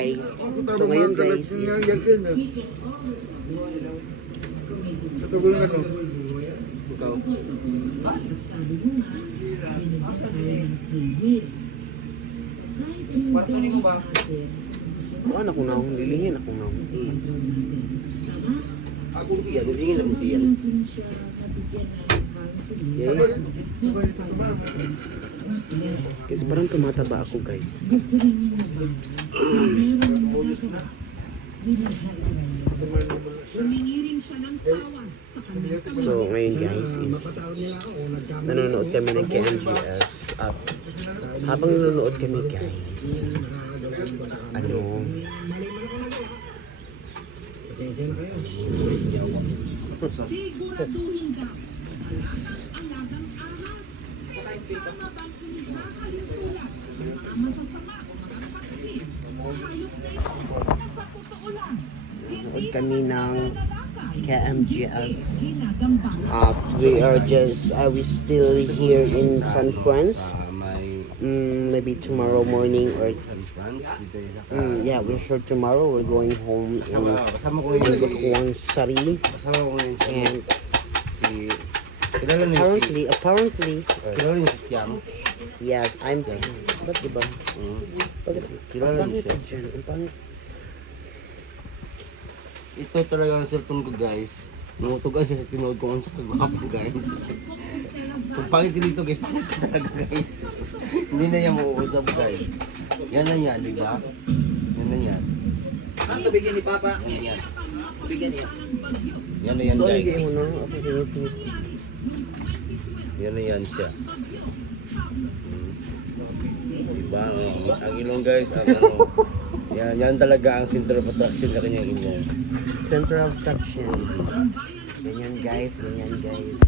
Guys, so ngayon guys is ikaw. Kuan ako na akong lilingin ako na. Ako tiyan, lilingin ako tiyan. Kasi parang tumataba ako guys. So ngayon guys is nanonood kami ng KMGS at habang nanonood kami guys Siguraduhin ka alagang ahas. Tama bang hinihahayang tulad ang masasama o makakapaksin sa hayop nito na sa totoo lang nanonood kami ng KMGS. ginagambang we still here in San Francisco. Maybe tomorrow morning or yeah, we're sure tomorrow we're going home in Butuan Sari. And apparently yes, I'm ba't diba? Ang pangit po dyan, ang pangit. Ito talaga ang cellphone ko guys. Nangutugan siya sa tinood ko sa kagwapo guys. Kung pangit ka dito guys, pangit ka talaga guys. Hindi na yan mauusap guys. Yan na yan, di ba? Yan na yan. Ang tabigyan ni Papa. Yan na yan. Tabigyan niya. Yan na yan Ito, guys. nagay mo na. Okay. Yan na yan siya. Diba? Ang ilong guys, ang yan talaga ang center of attraction sa kanyang ilong. Center of traction. Ganyan guys, ganyan guys.